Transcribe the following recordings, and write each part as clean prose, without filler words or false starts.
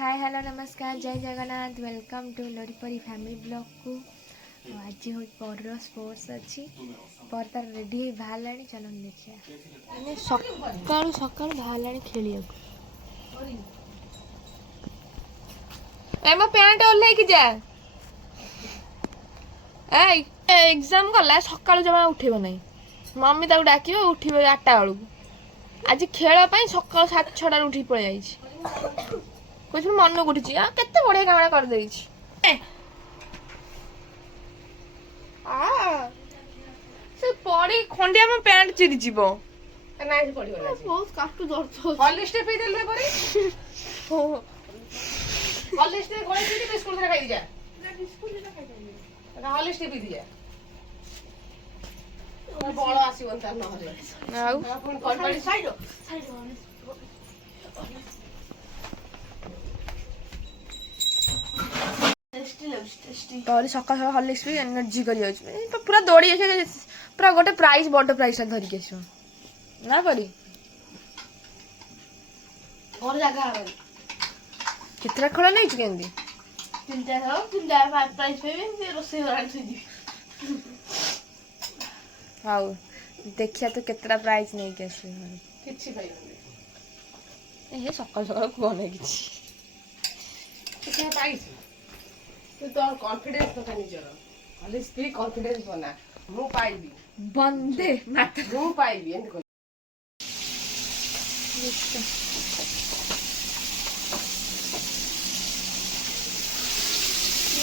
हाय hello नमस्कार जय Jagannath welcome to Loripari family blog को आज हूँ पर स्पोर्ट्स अच्छी पर तार रेडी हो बाहर चलो देखिए मैंने सकालू सकालू बाहर खेल मो पैंट ओह्ल जा एग्जाम गला सकालू जमा उठेब ना मम्मी ताक डाक उठे 8टा बेलू आज खेल सकाल 7-6 उठी पड़े जाइए कुछ मन को उठी केते बढ़िया काम कर दे से पड़ी खंडिया मो पैंट चिरी जीवो नाइस पड़ी वाला बहुत काटू दर्द हॉलिस्ट पे देले परी हॉलिस्ट रे गोळे पीटी बिस्कुट रे खाई जा ना बिस्कुट रे खाई जा ना हॉलिस्ट पी दिया बळ आसीवन तार न हले आउ आपण कॉन्फिडेंस साइड तो सका सका हॉर्लिक्स भी एनर्जी कर पूरा दौड़ी पूरा गोटे प्राइज बड़ प्राइज धरिक आस ना पड़ी और जगह केतरा खेल नहीं केंदी 3-4 प्राइज पे रोसे हाउ देखिया तो केतरा प्राइज नहीं के आस किछि पाइबनी ए सका सका को नहीं किछि पाइछ तू तो कॉन्फिडेंस तो निजर खाली स्पीक कॉन्फिडेंस बना मु पाइबी बंदे मत मु पाइबी एंड को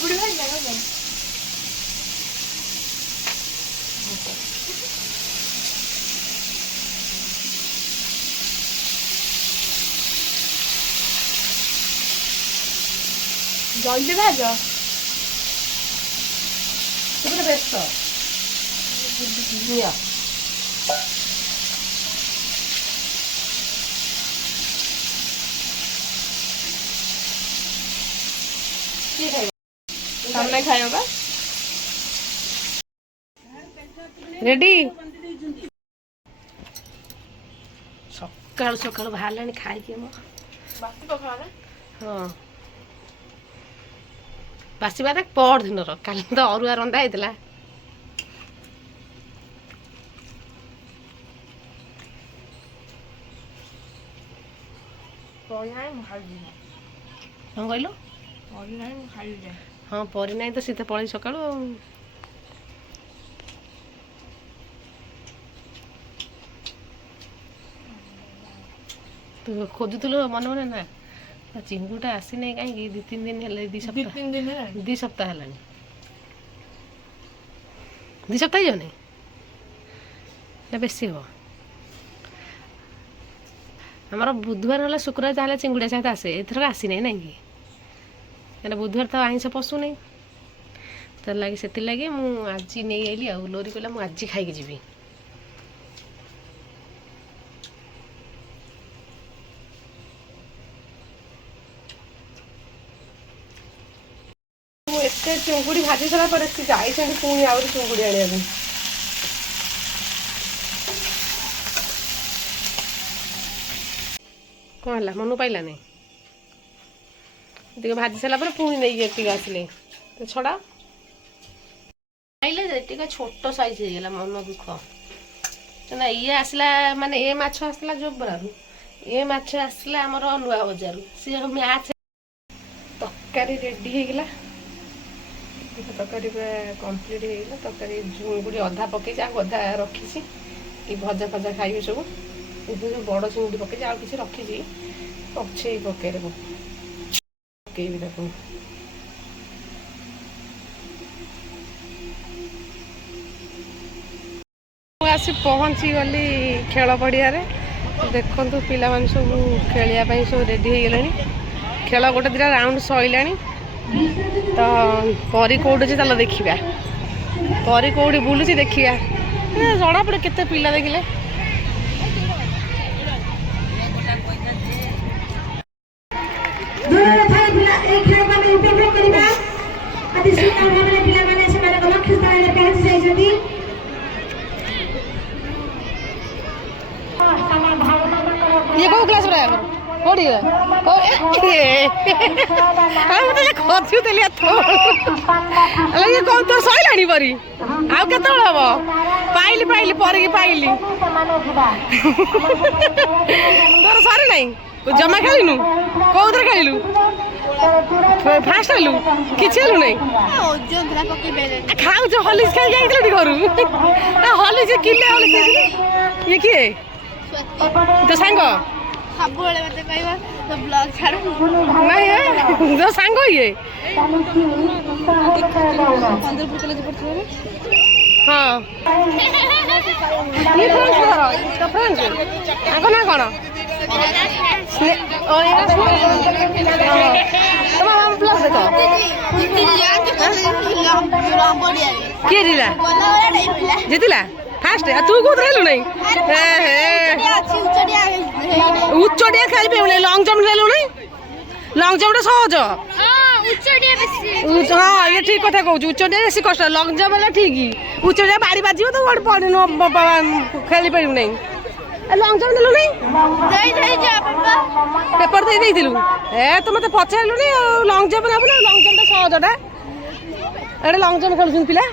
बुढ़ी भाई लगा बन जल्दी भाजो तुमने बेस्ट निया की है सामने खायो बा रेडी सकाल सकाल बाहर खाई के मो बाकी पखा ना हाँ बासी बात पर दिन काली तो अरुआ रंधा होता कौन कहल हाँ परी ना तो सीधे पलि सका तू खोजुलु मन मन ना चिंगुटा आसी नहीं कहीं 2-3 दिन है 2 सप्ताह है 2 सप्ताह जाने ना बेसी हो हमारा बुधवार वाला शुक्रवार जहाँ चिंगुड़ा सहित आसे एथर आसी नहीं ना कि बुधवार तो आइंस पशु नहीं तर लगे से लगे मुझे नहीं आइली आ लोरी कहला मुझे खाई जी एते चिंगुड़ी भाजी सारा पर जाई पुणी आउरी चिंगुड़ी आने कौन है मन पाइला नहीं टे भाजी सारा पुणी नहीं आसिले तो छड़ा खाइले टे छोट साइज हो मन दुख ना ये आसला माने ए माछ आसला जोबरारू ए माछ आसला आमर नुआ बजार सी मैच तरकारी रेडी होगला तरकारी पूरा कम्प्लीट होगला तरकारी चिंगुड़ी अधा पकई अधा रखी कि भजा फजा खाइबे सब जो बड़ चिंगुड़ी पकई आ कि रखी पछे पकईरे पकईबी ताको आसी पहुँची गली खेल पड़िया देखु पिला सब खेलिया सब रेडी हो गले खेल गोटे 2टा राउंड सैला तो परी कौट चलो देखा परी कौटी बुलूँ देखा जना पड़े केते पिला देखिले ये कौ क्लास रे କୋଉଠି ମତେ ଖୋଜୁଥିଲି ହେଲେ ଇଏ କଣ ତୋର ସଇଲାଣି ପରି ଆଉ କେତେବେଳେ ହବ ପାଇଲି ପାଇଲି ପରିକି ପାଇଲି ତୋର ସରି ନାହିଁ ଜମା ଖେଳିନୁ କୋଉଥିରେ ଖେଳିଲୁ ଫାଷ୍ଟ ହେଲୁ କିଛି ହେଲୁ ନାହିଁ ଖାଉଛ ହଲିସ୍ ଖାଇ ଯାଇଥିଲୁ ଘରୁ ହଲିସ୍ କିଲେ ହଲିସ୍ ଇଏ କିଏ ତୋ ସାଙ୍ଗ ସବୁବେଳେ ମତେ କହିବ ତୋ ବ୍ଲଗ ଛାଡ ନାଇଁ ତୋ ସାଙ୍ଗ ଇଏ ହଁ ଆଗ ନା କଣ କିଏ ଜିଲା ଜିତିଲା ଫାଷ୍ଟ ତୁ କୋଉଥିରେ ହେଲୁ ନାହିଁ ଉଚ୍ଚଡିଆ ଖେଳି ପାରିବୁ ନାହିଁ ଲଙ୍ଗ ଜମ୍ପ ନେଲୁ ନାହିଁ ଲଙ୍ଗ ଜମ୍ପଟା ସହଜ ହଁ ଇଏ ଠିକ କଥା କହୁଛୁ ଉଚ୍ଚଡିଆ ବେଶୀ କଷ୍ଟ ଲଙ୍ଗ ଜମ୍ପ ହେଲା ଠିକ ଉଚ୍ଚଡିଆ ବାଡି ବାଜିବ ତ ଗୋଟେ ପଡିନ ଖେଳି ପାରିବୁ ନାହିଁ ଲଙ୍ଗ ଜମ୍ପ ନେଲୁ ନାହିଁ ପେପର ଦେଇ ଦେଇଥିଲୁ ତୁ ମତେ ପଚାରିଲୁନି ଆଉ ଲଙ୍ଗ ଜମ୍ପ ନେବୁ ନା ଲଙ୍ଗ ଜମ୍ପଟା ସହଜଟା ଏଇଟା ଲଙ୍ଗ ଜମ୍ପ ଖେଳୁଛନ୍ତି ପିଲା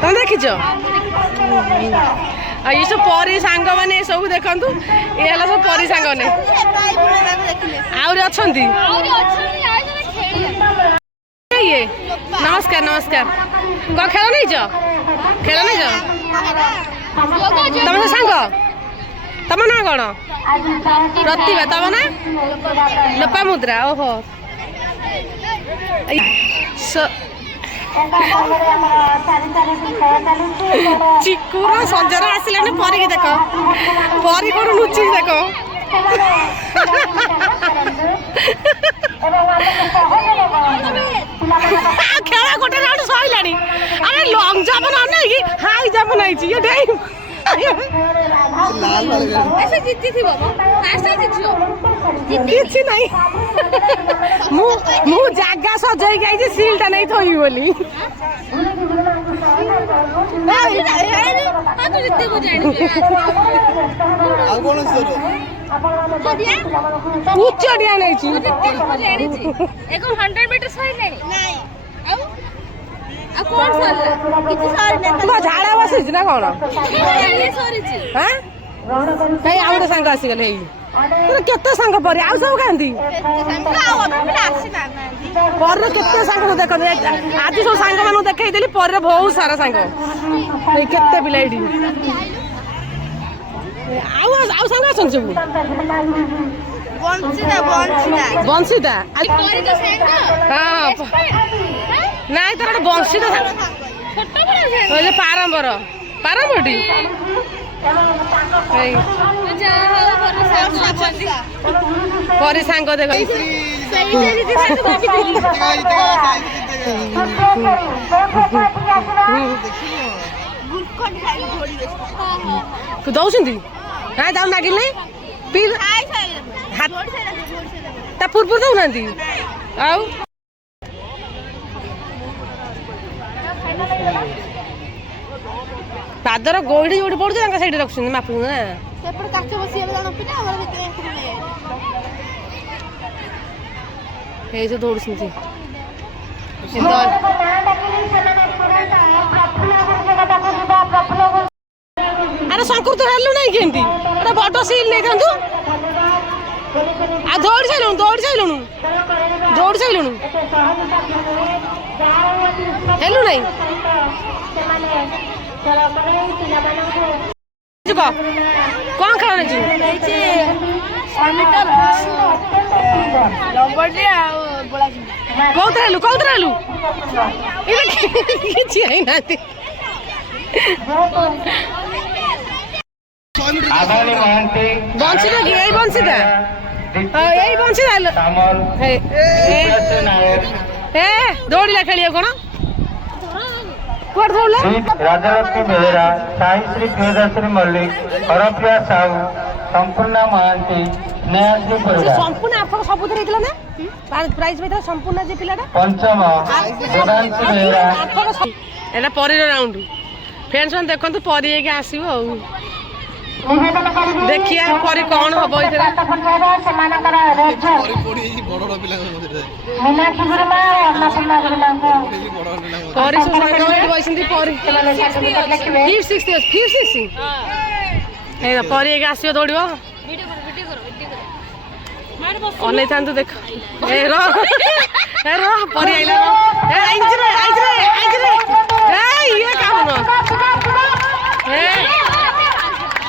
ତମେ ଦେଖିଛ ଆଉ ଇଏ ସବୁ ପରି ସାଙ୍ଗମାନେ ସବୁ ଦେଖନ୍ତୁ ଇଏ ହେଲା ସବୁ ପରି ସାଙ୍ଗମାନେ ଆହୁରି ଅଛନ୍ତି ଇଏ ନମସ୍କାର ନମସ୍କାର କଣ ଖେଳ ନେଇଛ ତମ ସାଙ୍ଗ ତମ ନାଁ କଣ ପ୍ରତିଭା ତମ ନା ଲୋପାମୁଦ୍ରା ଓହୋ ଚିକୁର ସଞ୍ଜରେ ଆସିଲାନି ପରିକି ଦେଖ ପରି କୋଉଠୁ ଲୁଚିଛି ଦେଖ ଖେଳ ଗୋଟେ ରାଉଣ୍ଡ ସଇଲାଣି ଆମେ ଲଙ୍ଗ ଜମ୍ପ ନ ନେଇକି ହାଇ ଜମ୍ପ ନେଇଛି ଇଏ ଡେଇଁ କିଛି ନାହିଁ ମୁଁ ଜାଗା ସଜେଇକି ଆଇଛି ସିଲଟା ନେଇ ଥୋଇବି ବୋଲି ଉଚ୍ଚଡିଆ ନେଇଛି ଝାଡା ବସିଛୁ ନା କଣ କାଇଁ ଆଉ ଗୋଟେ ସାଙ୍ଗ ଆସିଗଲେ ହେଇ କେତେ ସାଙ୍ଗ ପରି ଆଉ ସବୁ କାନ୍ତି ପରେ କେତେ ସାଙ୍ଗ ଦେଖନ୍ତି ଆଜି ସବୁ ସାଙ୍ଗ ମାନଙ୍କୁ ଦେଖେଇଦେଲି ପରେ ବହୁତ ସାରା ସାଙ୍ଗ ଏଇ କେତେ ପିଲା ଏଇଠି ଆଉ ଆଉ ସାଙ୍ଗ ଅଛନ୍ତି ସବୁ ବଂଶିତା ହଁ ନାଇଁ ତାର ଗୋଟେ ବଂଶିତା ପାରମ୍ପର ପାରମ୍ପରଟି ପରି ସାଙ୍ଗ ଦେଖ ଦଉଛନ୍ତି ହଁ ତାକୁ ନାଗିଲେ ତା ପୂର୍ବରୁ ଦଉନାହାନ୍ତି ଆଉ ପାଦର ଗୋଇଠି ଯୋଉଠି ପଡୁଛି ତାଙ୍କ ସେଇଠି ରଖୁଛନ୍ତି ମାପୁଛନ୍ତି ନା ଏଇ ସବୁ ଦୌଡୁଛନ୍ତି ଆରେ ଶଙ୍କୁର ତ ହେଲୁ ନାହିଁ କେମିତି ବଡ ସିଲ୍ ନେଇଥାନ୍ତୁ ଆଉ ଦୌଡ଼ି ସାଇଲୁଣୁ ହେଲୁ ନାହିଁ କଣ ଖେଳ ନେଇଛୁ କୋଉଥିରେ ହେଲୁ କିଛି ହେଇନାହାନ୍ତି ବଂଶୀଟା କି ଏଇ ବଂଶୀଟା ଦୌଡ଼ିଲା ଖେଳିବ କଣ କୁଆଡେ ଦୌଡ଼ିଲା ରାଜଲକ୍ଷ୍ମୀ ବେହେରା ସାଇ ଶ୍ରୀ ପ୍ରିୟଦର୍ଶିନୀ ମଲ୍ଲିକ ହରପ୍ରିୟା ସାହୁ ସମ୍ପୂର୍ଣ୍ଣା ମହାନ୍ତି ସ୍ନେହାଶ୍ରୀ ପରିଡ଼ା ସମ୍ପୂର୍ଣ୍ଣ ଆଥର ସବୁଥିରେ ହେଇଥିଲା ନା ପ୍ରାଇଜ ପାଇଥିଲା ସମ୍ପୂର୍ଣ୍ଣ ଯେ ପିଲାଟା ପଞ୍ଚମ ଦେବାଂଶୀ ବେହେରା ଏଟା ପରିର ରାଉଣ୍ଡ ଫ୍ରେଣ୍ଡସ୍ ମାନେ ଦେଖନ୍ତୁ ପରି ହେଇକି ଆସିବ ଆଉ देखिए परी कौन हम ये परी सब सांग बसती परी एक आस दौड़ अनै था देख ए परी आइला ये काम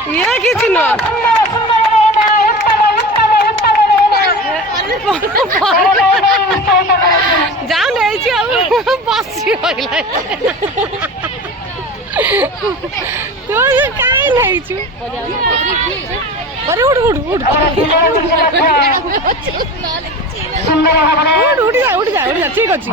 ये किसी न जाऊ नहीं बसी तू कहीं नहीं अरे उठ उठ उठ उठ जा उठ जा उठ जा ठीक अच्छे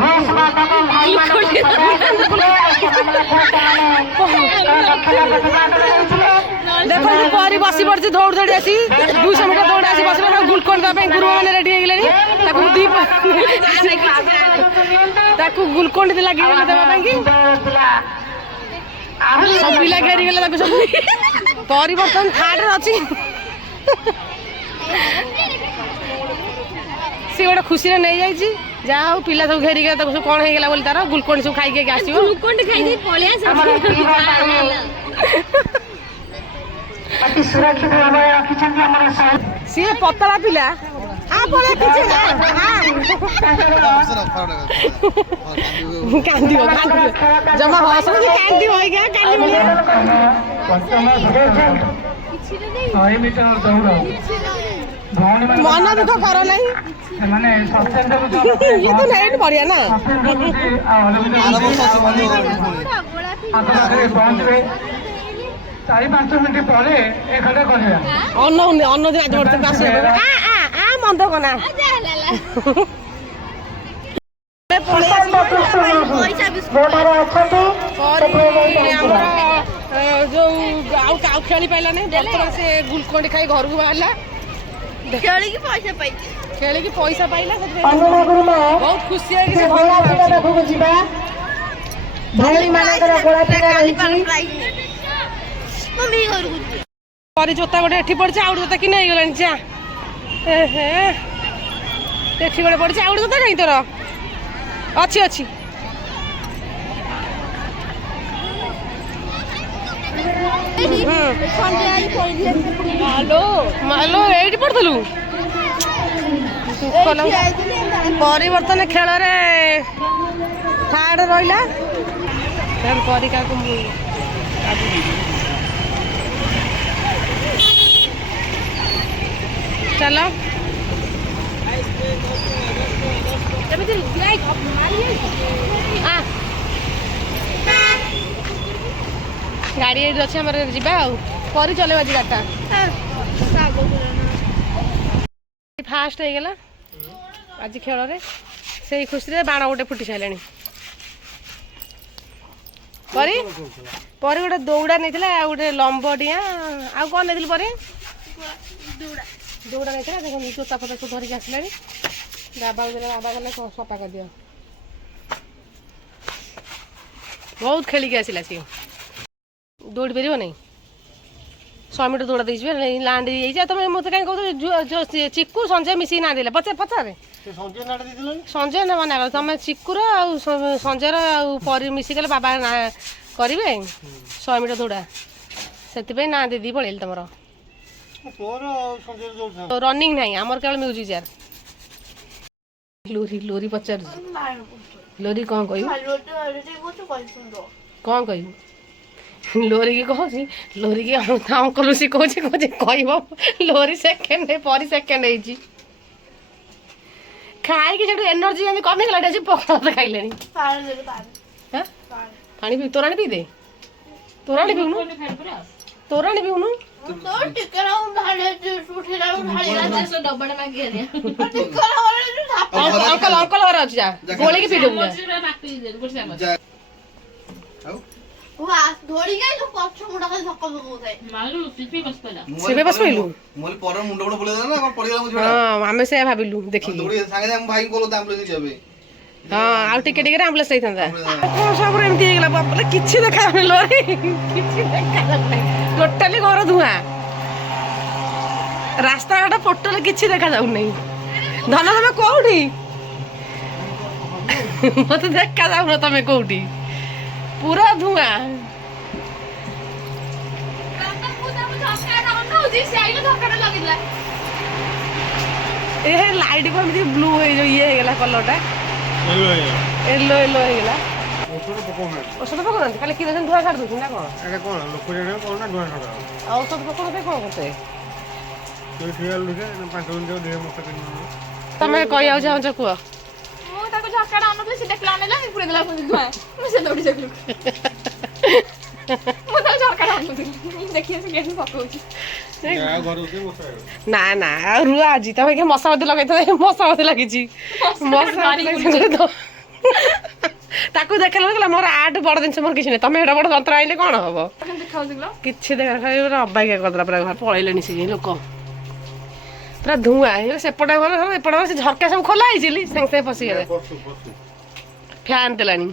देख परी बसी पड़ी दौड़ दौड़ी आसी 200 मीटर दौड़ आसी बस ग्लुकोन देवाई गुरु मैंने रेडी हो ग्लुकोन लगे देवाई सब पिला घेरी गले सब परी बर्तमान थार्ड अच्छी सी गोटे खुशी नहीं जाइए जहाँ हूँ पिला सब घेरी गला सब कौन होगा बोली तार ग्लुकोन सब खाई आसो सी पतला पिला जमा हस मन दुख कर ये तो नहीं बढ़िया ना चार 5 मिनट पर अन्न दिन आज बढ़ते मंद कना जो खेली पाइलानी से ग्लुकोन खाई घर को बाहर खेल पैसा पाइला बहुत खुशी परी जोता गोटे एठी पड़ी आउट जोता कि नहीं गलानी जा एठी गोटे पड़ी आउट जोता कहीं तोर अच्छी अच्छी मालो एठी पड़थलु परिवर्तन खेल थार्ड रहा परी का चलो गाड़ी ये अच्छे आम जा परी चलेबा गाड़ीटा फास्ट हो गला आज खेल से खुशी बाण गोटे फुटी सारे परी परी गोटे दौड़ा नहीं गोटे लंब डिया आ कौन नहीं परी दौड़ा नहीं देख जोता फता सब धरिक आसला बाबा बाबा गले सफा कर दियो बहुत खेलिक आसला सी दौड़ पार नहीं 100 मीटर दौड़ा दे लांड तुम मत कहीं कह चिक्कू संजय मिसिक ना दे पचारे संजय ना मना तुम चिक्कुर संजयर परी मिसिकले बाबा ना करेंगे 100 मीटर दौड़ा से ना दीदी पड़े तुम रनिंग नहीं आमर केवल म्यूजिक चेयर लोरी लोरी पचार लोरी कौन कह कौन कह लोरी की कहूँ लोरी की अंकल सी कह लोरी सेकेंड परी सेकेंड खाई कि एनर्जी कमी गला पकड़ खाइले पानी पी तोराणी पी दे तोराणी पीऊनु तोराणी पीऊनु अंकल अंकल घर अच्छी जा गोली की पी दे आम से भाविलु देखिए हाँ आउ टिके टिके आम्बुलेंस सब एमती किसी देखा लोरी टोटाली घर धुआं ରାସ୍ତାଘାଟ ପୋଟଲ କିଛି ଦେଖାଯାଉନି। ଧନ ତମେ କୋଉଠି? ମତେ ଦେଖାଯାଉନ ତମେ କୋଉଠି, ପୁରା ଧୂଆଁ। ଏ ଲାଇଟ୍ କେମିତି ବ୍ଲୁ ହେଇଯିବ, ଇଏ ହେଇଗଲା କଲରଟା, ୟେଲୋ ୟେଲୋ ହେଇଗଲା। ଔଷଧ ପକଉନାହାନ୍ତି, ଖାଲି କିରୋସିନ ଧୂଆଁ ଛାଡି ଦଉଛନ୍ତି ନା କଣ? ଆଉ ଔଷଧ ପକଉନ ପାଇଁ କଣ କରୁছে? ତମେ କହିବାକୁ ଚାହୁଁଛ କୁହ? ମୁଁ ତାକୁ ଝରକାଟା ଆଣୁଥିଲି, ସେ ଦେଖିଲା ଅନେଇଲା ପୁରେଇ ଦେଲା ଧୂଆଁ, ମୁଁ ସେ ଦୌଡ଼ି ଯାଇଥିଲି। ମୁଁ ତାକୁ ଝରକାଟା ଆଣୁଥିଲି, ଦେଖି ଆସି କେମିତି ପକଉଛି। ନା ନା ଆଉ ରୁହ, ଆଜି ତମେ କି ମଶାବତୀ ଲଗେଇଥିବ, ମଶାବତୀ ଲାଗିଛି। ତାକୁ ଦେଖିଲା ମୋର ଆଠୁ ବଡ ଜିନିଷ ମୋର କିଛି ନାହିଁ। ତମେ ଏଡା ବଡ ଯନ୍ତ୍ର ଆଇଲେ କଣ ହବ? କିଛି ଦେଖା ଅବାଗିଆ କରିଦେଲା ପୁରା। ଘର ପଳେଇଲେଣି ସେ ଲୋକ, ପୁରା ଧୂଆଁ ହେଇଗଲା। ସେପଟେ ଘର ଏପଟେ ଘର, ସେ ଝରକା ସବୁ ଖୋଲା ହେଇଛି, ସାଙ୍ଗେ ସାଙ୍ଗେ ପଶିଗଲେ। ଫ୍ୟାନ୍ ଦେଲାଣି।